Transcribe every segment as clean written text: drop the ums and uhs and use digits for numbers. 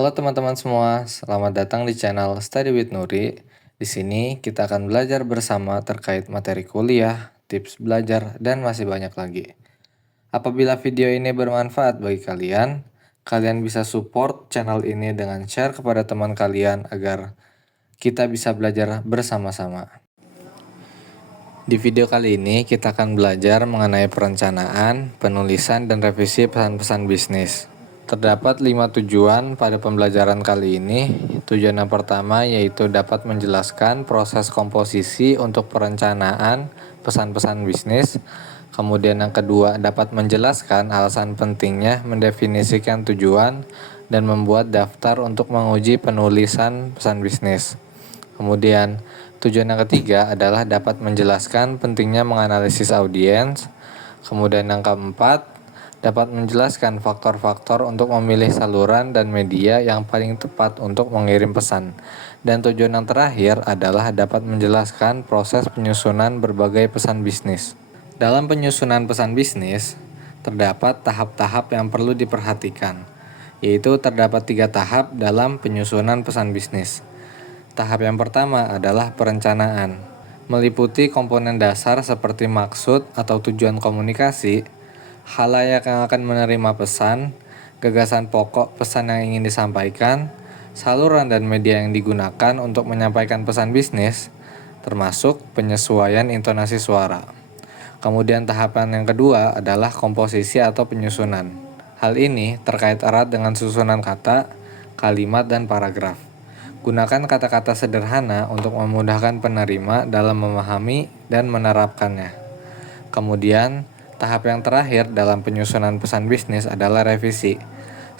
Halo teman-teman semua, selamat datang di channel Study with Nuri. Di sini kita akan belajar bersama terkait materi kuliah, tips belajar, dan masih banyak lagi. Apabila video ini bermanfaat bagi kalian, kalian bisa support channel ini dengan share kepada teman kalian agar kita bisa belajar bersama-sama. Di video kali ini kita akan belajar mengenai perencanaan, penulisan, dan revisi pesan-pesan bisnis. Terdapat 5 tujuan pada pembelajaran kali ini. Tujuan yang pertama yaitu dapat menjelaskan proses komposisi untuk perencanaan pesan-pesan bisnis. Kemudian yang kedua dapat menjelaskan alasan pentingnya mendefinisikan tujuan dan membuat daftar untuk menguji penulisan pesan bisnis. Kemudian tujuan yang ketiga adalah dapat menjelaskan pentingnya menganalisis audiens. Kemudian yang keempat dapat menjelaskan faktor-faktor untuk memilih saluran dan media yang paling tepat untuk mengirim pesan. Dan tujuan yang terakhir adalah dapat menjelaskan proses penyusunan berbagai pesan bisnis. Dalam penyusunan pesan bisnis, terdapat tahap-tahap yang perlu diperhatikan, yaitu terdapat 3 tahap dalam penyusunan pesan bisnis. Tahap yang pertama adalah perencanaan, meliputi komponen dasar seperti maksud atau tujuan komunikasi, khalayak yang akan menerima pesan, gagasan pokok pesan yang ingin disampaikan, saluran dan media yang digunakan untuk menyampaikan pesan bisnis, termasuk penyesuaian intonasi suara. Kemudian tahapan yang kedua adalah komposisi atau penyusunan. Hal ini terkait erat dengan susunan kata, kalimat, dan paragraf. Gunakan kata-kata sederhana untuk memudahkan penerima dalam memahami dan menerapkannya. Kemudian, tahap yang terakhir dalam penyusunan pesan bisnis adalah revisi.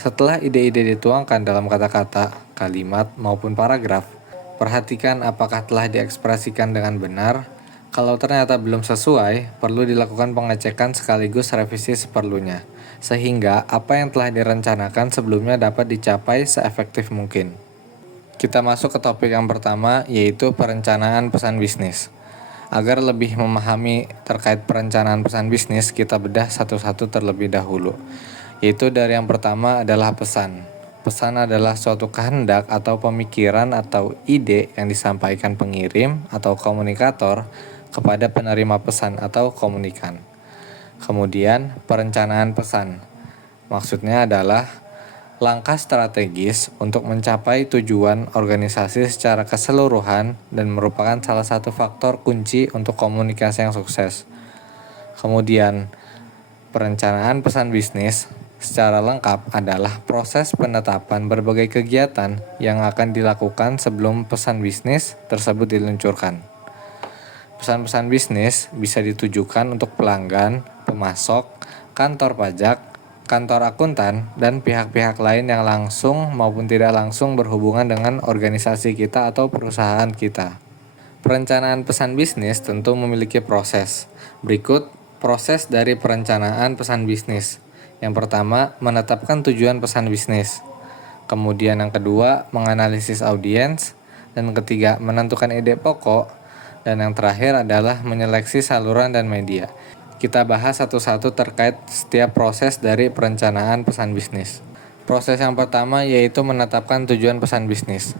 Setelah ide-ide dituangkan dalam kata-kata, kalimat, maupun paragraf, perhatikan apakah telah diekspresikan dengan benar. Kalau ternyata belum sesuai, perlu dilakukan pengecekan sekaligus revisi seperlunya, sehingga apa yang telah direncanakan sebelumnya dapat dicapai seefektif mungkin. Kita masuk ke topik yang pertama, yaitu perencanaan pesan bisnis. Agar lebih memahami terkait perencanaan pesan bisnis, kita bedah satu-satu terlebih dahulu. Yaitu dari yang pertama adalah pesan. Pesan adalah suatu kehendak atau pemikiran atau ide yang disampaikan pengirim atau komunikator kepada penerima pesan atau komunikan. Kemudian, perencanaan pesan. Maksudnya adalah langkah strategis untuk mencapai tujuan organisasi secara keseluruhan dan merupakan salah satu faktor kunci untuk komunikasi yang sukses. Kemudian, perencanaan pesan bisnis secara lengkap adalah proses penetapan berbagai kegiatan yang akan dilakukan sebelum pesan bisnis tersebut diluncurkan. Pesan-pesan bisnis bisa ditujukan untuk pelanggan, pemasok, kantor pajak, kantor akuntan, dan pihak-pihak lain yang langsung maupun tidak langsung berhubungan dengan organisasi kita atau perusahaan kita. Perencanaan pesan bisnis tentu memiliki proses. Berikut proses dari perencanaan pesan bisnis. Yang pertama, menetapkan tujuan pesan bisnis. Kemudian yang kedua, menganalisis audiens. Dan ketiga, menentukan ide pokok. Dan yang terakhir adalah menyeleksi saluran dan media. Kita bahas satu-satu terkait setiap proses dari perencanaan pesan bisnis. Proses yang pertama yaitu menetapkan tujuan pesan bisnis.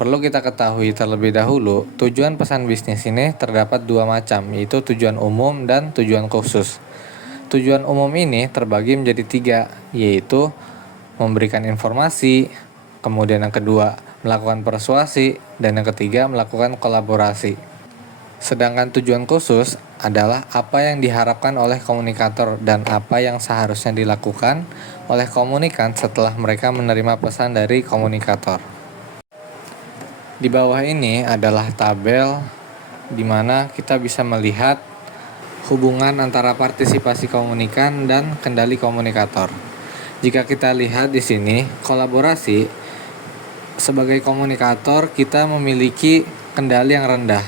Perlu kita ketahui terlebih dahulu, tujuan pesan bisnis ini terdapat 2 macam, yaitu tujuan umum dan tujuan khusus. Tujuan umum ini terbagi menjadi 3, yaitu memberikan informasi, kemudian yang kedua melakukan persuasi, dan yang ketiga melakukan kolaborasi. Sedangkan tujuan khusus adalah apa yang diharapkan oleh komunikator dan apa yang seharusnya dilakukan oleh komunikan setelah mereka menerima pesan dari komunikator. Di bawah ini adalah tabel di mana kita bisa melihat hubungan antara partisipasi komunikan dan kendali komunikator. Jika kita lihat di sini, kolaborasi sebagai komunikator kita memiliki kendali yang rendah,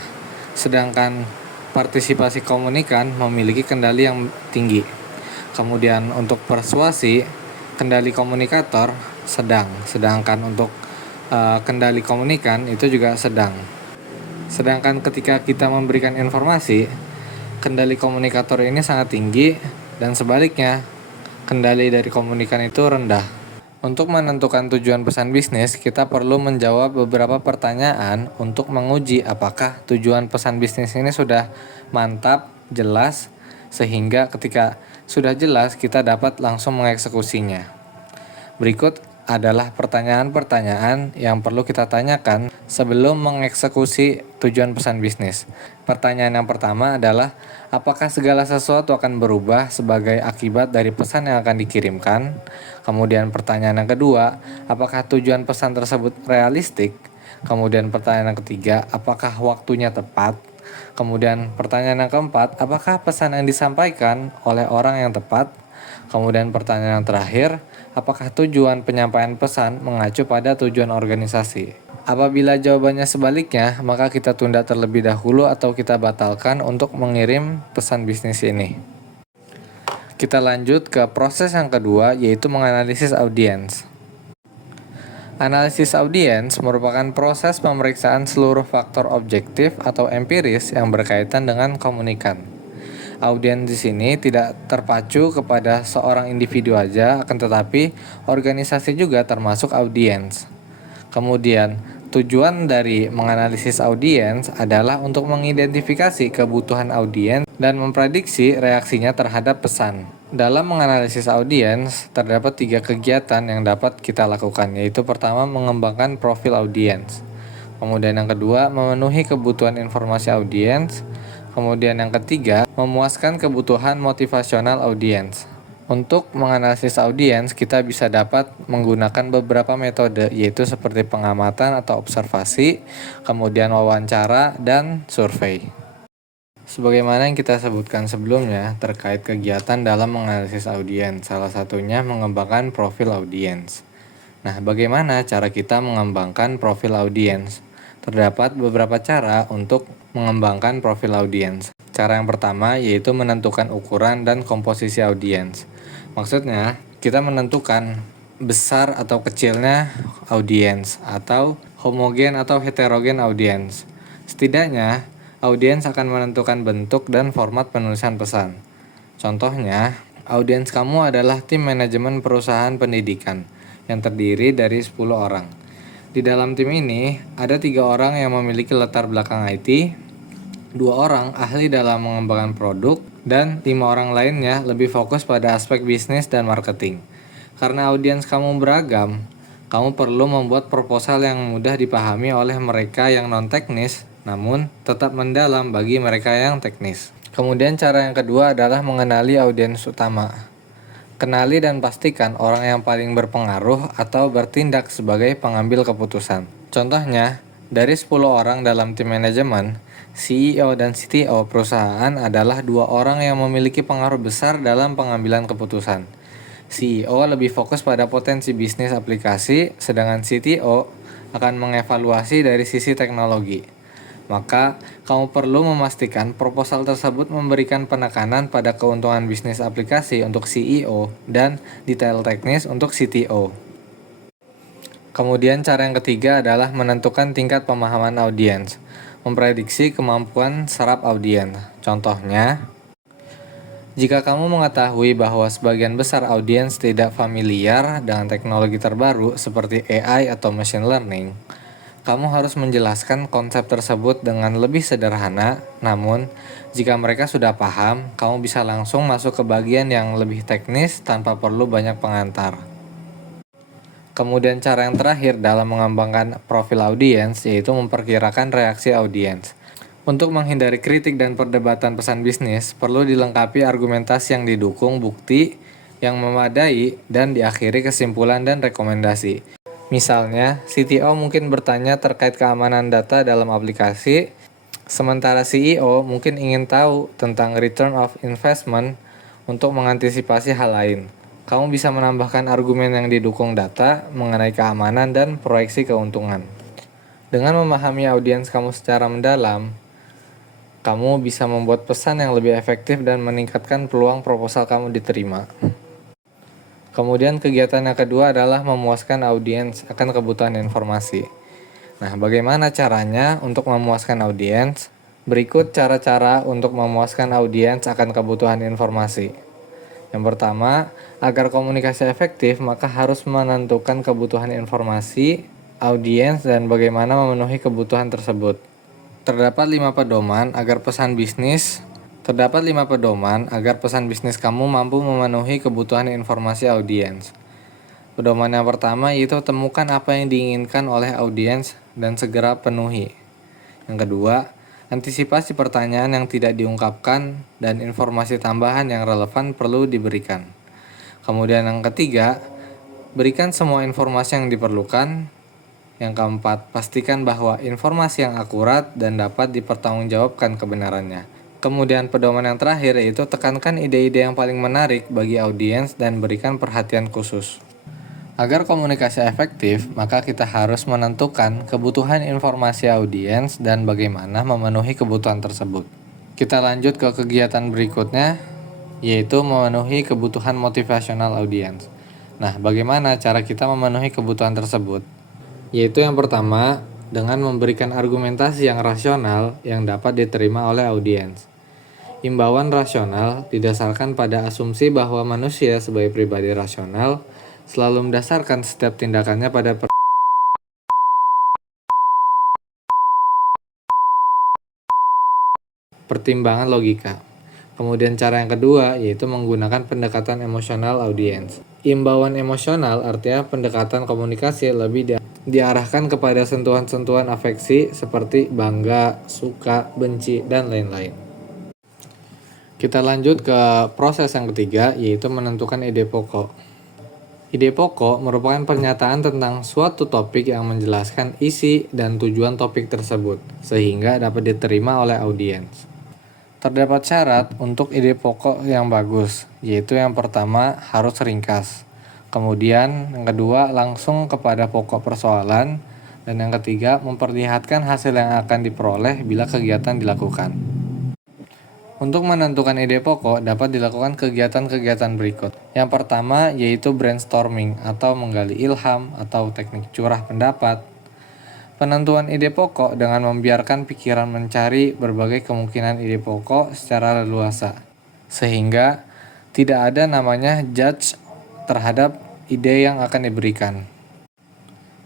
sedangkan partisipasi komunikan memiliki kendali yang tinggi. Kemudian untuk persuasi, kendali komunikator sedang, sedangkan untuk kendali komunikan itu juga sedang. Sedangkan ketika kita memberikan informasi, kendali komunikator ini sangat tinggi dan sebaliknya, kendali dari komunikan itu rendah. Untuk menentukan tujuan pesan bisnis, kita perlu menjawab beberapa pertanyaan untuk menguji apakah tujuan pesan bisnis ini sudah mantap, jelas, sehingga ketika sudah jelas kita dapat langsung mengeksekusinya. Berikut adalah pertanyaan-pertanyaan yang perlu kita tanyakan sebelum mengeksekusi tujuan pesan bisnis. Pertanyaan yang pertama adalah, apakah segala sesuatu akan berubah sebagai akibat dari pesan yang akan dikirimkan? Kemudian pertanyaan yang kedua, apakah tujuan pesan tersebut realistik? Kemudian pertanyaan yang ketiga, apakah waktunya tepat? Kemudian pertanyaan yang keempat, apakah pesan yang disampaikan oleh orang yang tepat? Kemudian pertanyaan yang terakhir, apakah tujuan penyampaian pesan mengacu pada tujuan organisasi? Apabila jawabannya sebaliknya, maka kita tunda terlebih dahulu atau kita batalkan untuk mengirim pesan bisnis ini. Kita lanjut ke proses yang kedua, yaitu menganalisis audiens. Analisis audiens merupakan proses pemeriksaan seluruh faktor objektif atau empiris yang berkaitan dengan komunikan. Audiens di sini tidak terpacu kepada seorang individu aja, akan tetapi organisasi juga termasuk audiens. Kemudian, tujuan dari menganalisis audiens adalah untuk mengidentifikasi kebutuhan audiens dan memprediksi reaksinya terhadap pesan. Dalam menganalisis audiens, terdapat 3 kegiatan yang dapat kita lakukan, yaitu pertama, mengembangkan profil audiens. Kemudian yang kedua, memenuhi kebutuhan informasi audiens. Kemudian yang ketiga, memuaskan kebutuhan motivasional audiens. Untuk menganalisis audiens, kita bisa dapat menggunakan beberapa metode, yaitu seperti pengamatan atau observasi, kemudian wawancara, dan survei. Sebagaimana yang kita sebutkan sebelumnya terkait kegiatan dalam menganalisis audiens, salah satunya mengembangkan profil audiens. Nah, bagaimana cara kita mengembangkan profil audiens? Terdapat beberapa cara untuk mengembangkan profil audiens. Cara yang pertama yaitu menentukan ukuran dan komposisi audiens. Maksudnya, kita menentukan besar atau kecilnya audiens atau homogen atau heterogen audiens. Setidaknya, audiens akan menentukan bentuk dan format penulisan pesan. Contohnya, audiens kamu adalah tim manajemen perusahaan pendidikan yang terdiri dari 10 orang. Di dalam tim ini, ada 3 orang yang memiliki latar belakang IT, 2 orang ahli dalam mengembangkan produk, dan 5 orang lainnya lebih fokus pada aspek bisnis dan marketing. Karena audiens kamu beragam, kamu perlu membuat proposal yang mudah dipahami oleh mereka yang non-teknis, namun tetap mendalam bagi mereka yang teknis. Kemudian cara yang kedua adalah mengenali audiens utama. Kenali dan pastikan orang yang paling berpengaruh atau bertindak sebagai pengambil keputusan. Contohnya, dari 10 orang dalam tim manajemen, CEO dan CTO perusahaan adalah 2 orang yang memiliki pengaruh besar dalam pengambilan keputusan. CEO lebih fokus pada potensi bisnis aplikasi, sedangkan CTO akan mengevaluasi dari sisi teknologi. Maka, kamu perlu memastikan proposal tersebut memberikan penekanan pada keuntungan bisnis aplikasi untuk CEO dan detail teknis untuk CTO. Kemudian cara yang ketiga adalah menentukan tingkat pemahaman audiens, memprediksi kemampuan serap audiens. Contohnya, jika kamu mengetahui bahwa sebagian besar audiens tidak familiar dengan teknologi terbaru seperti AI atau machine learning, kamu harus menjelaskan konsep tersebut dengan lebih sederhana, namun jika mereka sudah paham, kamu bisa langsung masuk ke bagian yang lebih teknis tanpa perlu banyak pengantar. Kemudian cara yang terakhir dalam mengembangkan profil audiens yaitu memperkirakan reaksi audiens. Untuk menghindari kritik dan perdebatan pesan bisnis, perlu dilengkapi argumentasi yang didukung bukti yang memadai dan diakhiri kesimpulan dan rekomendasi. Misalnya, CTO mungkin bertanya terkait keamanan data dalam aplikasi, sementara CEO mungkin ingin tahu tentang return of investment untuk mengantisipasi hal lain. Kamu bisa menambahkan argumen yang didukung data mengenai keamanan dan proyeksi keuntungan. Dengan memahami audiens kamu secara mendalam, kamu bisa membuat pesan yang lebih efektif dan meningkatkan peluang proposal kamu diterima. Kemudian kegiatan yang kedua adalah memuaskan audiens akan kebutuhan informasi. Nah, bagaimana caranya untuk memuaskan audiens? Berikut cara-cara untuk memuaskan audiens akan kebutuhan informasi. Yang pertama, agar komunikasi efektif, maka harus menentukan kebutuhan informasi, audiens, dan bagaimana memenuhi kebutuhan tersebut. Terdapat 5 pedoman agar pesan bisnis kamu mampu memenuhi kebutuhan informasi audiens. Pedoman yang pertama yaitu temukan apa yang diinginkan oleh audiens dan segera penuhi. Yang kedua, antisipasi pertanyaan yang tidak diungkapkan dan informasi tambahan yang relevan perlu diberikan. Kemudian yang ketiga, berikan semua informasi yang diperlukan. Yang keempat, pastikan bahwa informasi yang akurat dan dapat dipertanggungjawabkan kebenarannya. Kemudian pedoman yang terakhir yaitu tekankan ide-ide yang paling menarik bagi audiens dan berikan perhatian khusus. Agar komunikasi efektif, maka kita harus menentukan kebutuhan informasi audiens dan bagaimana memenuhi kebutuhan tersebut. Kita lanjut ke kegiatan berikutnya, yaitu memenuhi kebutuhan motivasional audiens. Nah, bagaimana cara kita memenuhi kebutuhan tersebut? Yaitu yang pertama, dengan memberikan argumentasi yang rasional yang dapat diterima oleh audiens. Imbauan rasional didasarkan pada asumsi bahwa manusia sebagai pribadi rasional selalu mendasarkan setiap tindakannya pada pertimbangan logika. Kemudian cara yang kedua yaitu menggunakan pendekatan emosional audiens. Imbauan emosional artinya pendekatan komunikasi lebih diarahkan kepada sentuhan-sentuhan afeksi seperti bangga, suka, benci, dan lain-lain. Kita lanjut ke proses yang ketiga yaitu menentukan ide pokok. Ide pokok merupakan pernyataan tentang suatu topik yang menjelaskan isi dan tujuan topik tersebut sehingga dapat diterima oleh audiens. Terdapat syarat untuk ide pokok yang bagus, yaitu yang pertama harus ringkas. Kemudian yang kedua langsung kepada pokok persoalan, dan yang ketiga memperlihatkan hasil yang akan diperoleh bila kegiatan dilakukan. Untuk menentukan ide pokok dapat dilakukan kegiatan-kegiatan berikut. Yang pertama yaitu brainstorming atau menggali ilham atau teknik curah pendapat. Penentuan ide pokok dengan membiarkan pikiran mencari berbagai kemungkinan ide pokok secara leluasa, sehingga tidak ada namanya judge terhadap ide yang akan diberikan.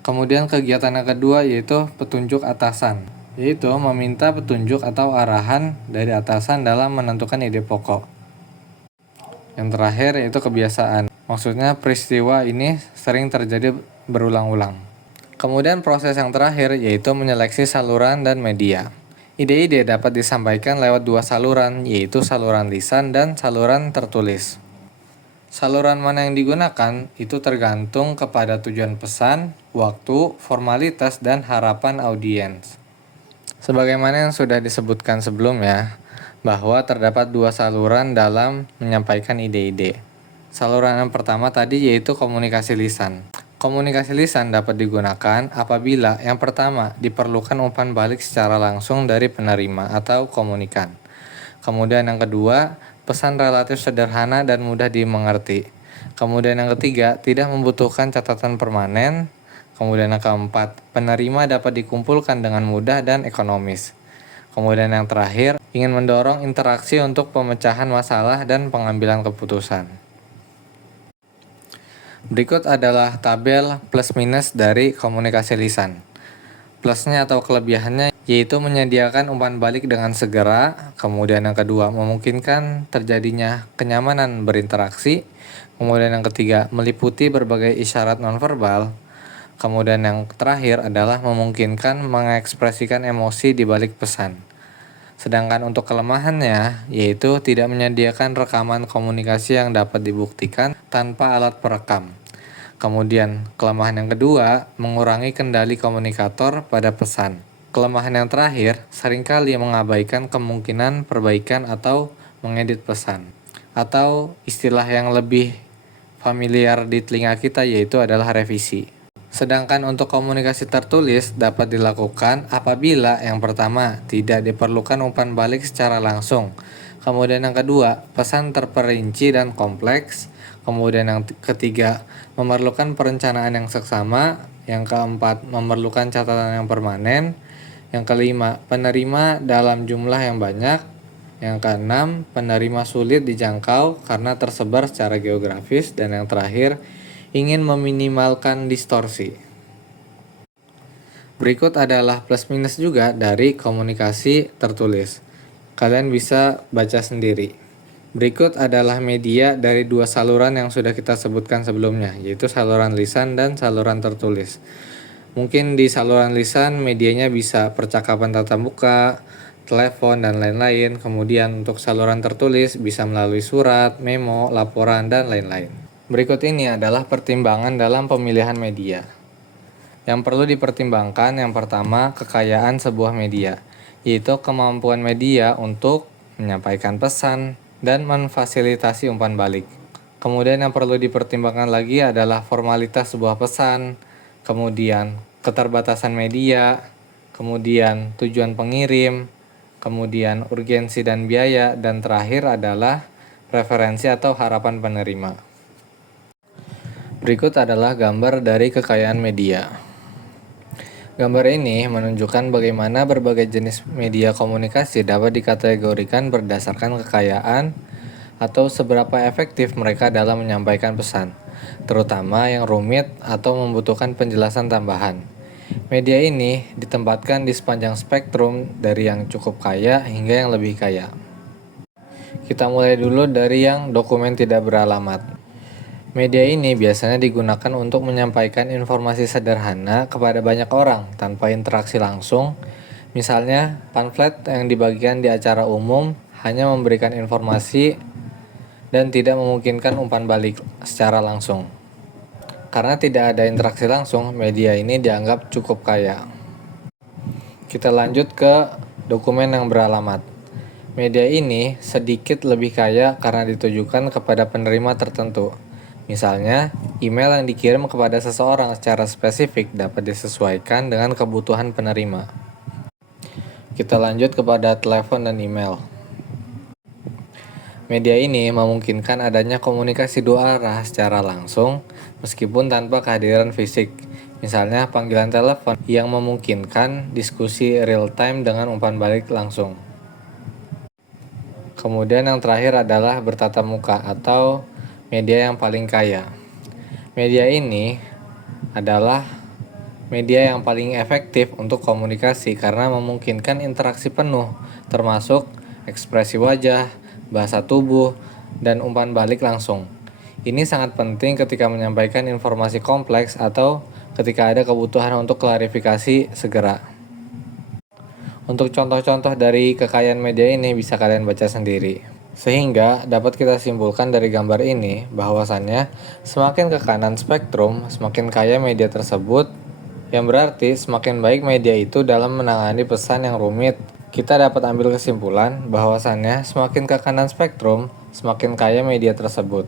Kemudian kegiatan yang kedua yaitu petunjuk atasan, yaitu meminta petunjuk atau arahan dari atasan dalam menentukan ide pokok. Yang terakhir yaitu kebiasaan, maksudnya peristiwa ini sering terjadi berulang-ulang. Kemudian proses yang terakhir yaitu menyeleksi saluran dan media. Ide-ide dapat disampaikan lewat dua saluran, yaitu saluran lisan dan saluran tertulis. Saluran mana yang digunakan itu tergantung kepada tujuan pesan, waktu, formalitas, dan harapan audiens. Sebagaimana yang sudah disebutkan sebelumnya, bahwa terdapat dua saluran dalam menyampaikan ide-ide. Saluran yang pertama tadi yaitu komunikasi lisan. Komunikasi lisan dapat digunakan apabila yang pertama diperlukan umpan balik secara langsung dari penerima atau komunikan. Kemudian yang kedua, pesan relatif sederhana dan mudah dimengerti. Kemudian yang ketiga, tidak membutuhkan catatan permanen. Kemudian yang keempat, penerima dapat dikumpulkan dengan mudah dan ekonomis. Kemudian yang terakhir, ingin mendorong interaksi untuk pemecahan masalah dan pengambilan keputusan. Berikut adalah tabel plus minus dari komunikasi lisan. Plusnya atau kelebihannya yaitu menyediakan umpan balik dengan segera. Kemudian yang kedua, memungkinkan terjadinya kenyamanan berinteraksi. Kemudian yang ketiga, meliputi berbagai isyarat nonverbal. Kemudian yang terakhir adalah memungkinkan mengekspresikan emosi di balik pesan. Sedangkan untuk kelemahannya, yaitu tidak menyediakan rekaman komunikasi yang dapat dibuktikan tanpa alat perekam. Kemudian, kelemahan yang kedua, mengurangi kendali komunikator pada pesan. Kelemahan yang terakhir, seringkali mengabaikan kemungkinan perbaikan atau mengedit pesan. Atau istilah yang lebih familiar di telinga kita yaitu adalah revisi. Sedangkan untuk komunikasi tertulis dapat dilakukan apabila yang pertama tidak diperlukan umpan balik secara langsung. Kemudian yang kedua, pesan terperinci dan kompleks. Kemudian yang ketiga, memerlukan perencanaan yang seksama. Yang keempat, memerlukan catatan yang permanen. Yang kelima, penerima dalam jumlah yang banyak. Yang keenam, penerima sulit dijangkau karena tersebar secara geografis. Dan yang terakhir, ingin meminimalkan distorsi. Berikut adalah plus minus juga dari komunikasi tertulis. Kalian bisa baca sendiri. Berikut adalah media dari dua saluran yang sudah kita sebutkan sebelumnya, yaitu saluran lisan dan saluran tertulis. Mungkin di saluran lisan medianya bisa percakapan tatap muka, telepon, dan lain-lain. Kemudian untuk saluran tertulis bisa melalui surat, memo, laporan, dan lain-lain. Berikut ini adalah pertimbangan dalam pemilihan media. Yang perlu dipertimbangkan yang pertama, kekayaan sebuah media, yaitu kemampuan media untuk menyampaikan pesan dan memfasilitasi umpan balik. Kemudian yang perlu dipertimbangkan lagi adalah formalitas sebuah pesan, kemudian keterbatasan media, kemudian tujuan pengirim, kemudian urgensi dan biaya, dan terakhir adalah preferensi atau harapan penerima. Berikut adalah gambar dari kekayaan media. Gambar ini menunjukkan bagaimana berbagai jenis media komunikasi dapat dikategorikan berdasarkan kekayaan atau seberapa efektif mereka dalam menyampaikan pesan, terutama yang rumit atau membutuhkan penjelasan tambahan. Media ini ditempatkan di sepanjang spektrum dari yang cukup kaya hingga yang lebih kaya. Kita mulai dulu dari yang dokumen tidak beralamat. Media ini biasanya digunakan untuk menyampaikan informasi sederhana kepada banyak orang tanpa interaksi langsung. Misalnya, pamflet yang dibagikan di acara umum hanya memberikan informasi dan tidak memungkinkan umpan balik secara langsung. Karena tidak ada interaksi langsung, media ini dianggap cukup kaya. Kita lanjut ke dokumen yang beralamat. Media ini sedikit lebih kaya karena ditujukan kepada penerima tertentu. Misalnya, email yang dikirim kepada seseorang secara spesifik dapat disesuaikan dengan kebutuhan penerima. Kita lanjut kepada telepon dan email. Media ini memungkinkan adanya komunikasi dua arah secara langsung, meskipun tanpa kehadiran fisik. Misalnya, panggilan telepon yang memungkinkan diskusi real-time dengan umpan balik langsung. Kemudian yang terakhir adalah bertatap muka atau media yang paling kaya. Media ini adalah media yang paling efektif untuk komunikasi karena memungkinkan interaksi penuh, termasuk ekspresi wajah, bahasa tubuh, dan umpan balik langsung. Ini sangat penting ketika menyampaikan informasi kompleks atau ketika ada kebutuhan untuk klarifikasi segera. Untuk contoh-contoh dari kekayaan media ini bisa kalian baca sendiri. Sehingga dapat kita simpulkan dari gambar ini bahwasannya semakin ke kanan spektrum, semakin kaya media tersebut, yang berarti semakin baik media itu dalam menangani pesan yang rumit. Kita dapat ambil kesimpulan bahwasannya semakin ke kanan spektrum, semakin kaya media tersebut.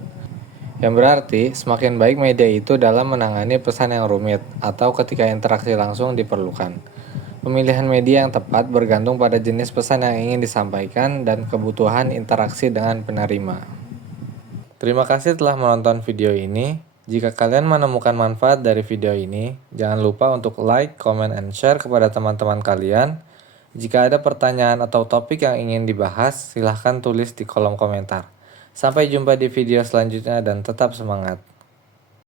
Yang berarti semakin baik media itu dalam menangani pesan yang rumit atau ketika interaksi langsung diperlukan. Pemilihan media yang tepat bergantung pada jenis pesan yang ingin disampaikan dan kebutuhan interaksi dengan penerima. Terima kasih telah menonton video ini. Jika kalian menemukan manfaat dari video ini, jangan lupa untuk like, comment, and share kepada teman-teman kalian. Jika ada pertanyaan atau topik yang ingin dibahas, silahkan tulis di kolom komentar. Sampai jumpa di video selanjutnya dan tetap semangat.